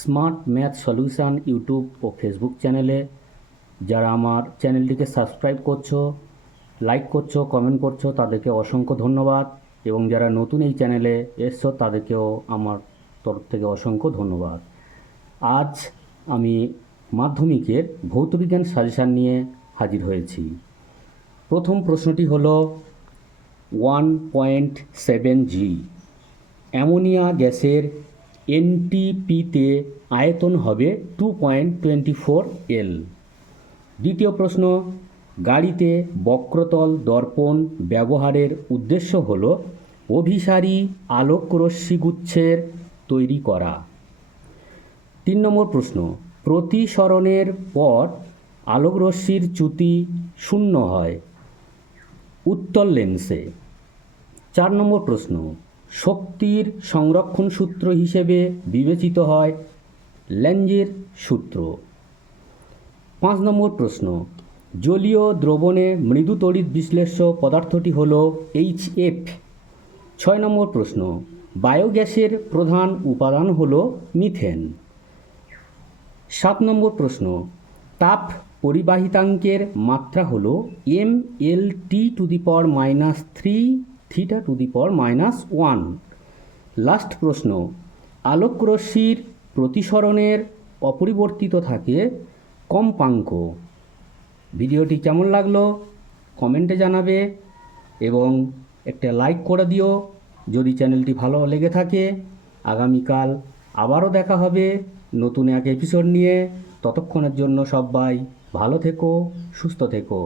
Smart math solution YouTube ও Facebook চ্যানেলে যারা আমার চ্যানেলটিকে সাবস্ক্রাইব করছো, লাইক করছো, কমেন্ট করছো, তাদেরকে অসংখ্য ধন্যবাদ। এবং যারা নতুন এই চ্যানেলে এসছো তাদেরকেও আমার তরফ থেকে অসংখ্য ধন্যবাদ। আজ আমি মাধ্যমিকের ভৌতবিজ্ঞান সাজেশান নিয়ে হাজির হয়েছি। প্রথম প্রশ্নটি হলো 1.7g অ্যামোনিয়া গ্যাসের এনটিপিতে আয়তন হবে 2.24 L। দ্বিতীয় প্রশ্ন, গাড়িতে বক্রতল দর্পণ ব্যবহারের উদ্দেশ্য হল অভিসারী আলোকরশ্মিগুচ্ছের তৈরি করা। 3 নম্বর প্রশ্ন, প্রতিসরণের পর আলোকরশ্মির চ্যুতি শূন্য হয় উত্তল লেন্সে। 4 নম্বর প্রশ্ন, শক্তির সংরক্ষণ সূত্র হিসেবে বিবেচিত হয় ল্যাঞ্জের সূত্র। 5 নম্বর প্রশ্ন, জলীয় দ্রবণে মৃদু তড়িৎ বিশ্লেষ্য পদার্থটি হল HF। 6 নম্বর প্রশ্ন, বায়োগ্যাসের প্রধান উপাদান হল মিথেন। 7 নম্বর প্রশ্ন, তাপ পরিবাহিতাঙ্কের মাত্রা হল mLT⁻³ θ⁻1। লাস্ট প্রশ্ন, আলোকরশ্মির প্রতিসরণের অপরিবর্তিত থাকে কম্পাঙ্ক। ভিডিওটি কেমন লাগলো কমেন্টে জানাবে এবং একটা লাইক করে দিও যদি চ্যানেলটি ভালো লেগে থাকে। আগামীকাল আবারও দেখা হবে নতুন এক এপিসোড নিয়ে। ততক্ষণের জন্য সবাই ভালো থেকো, সুস্থ থেকো।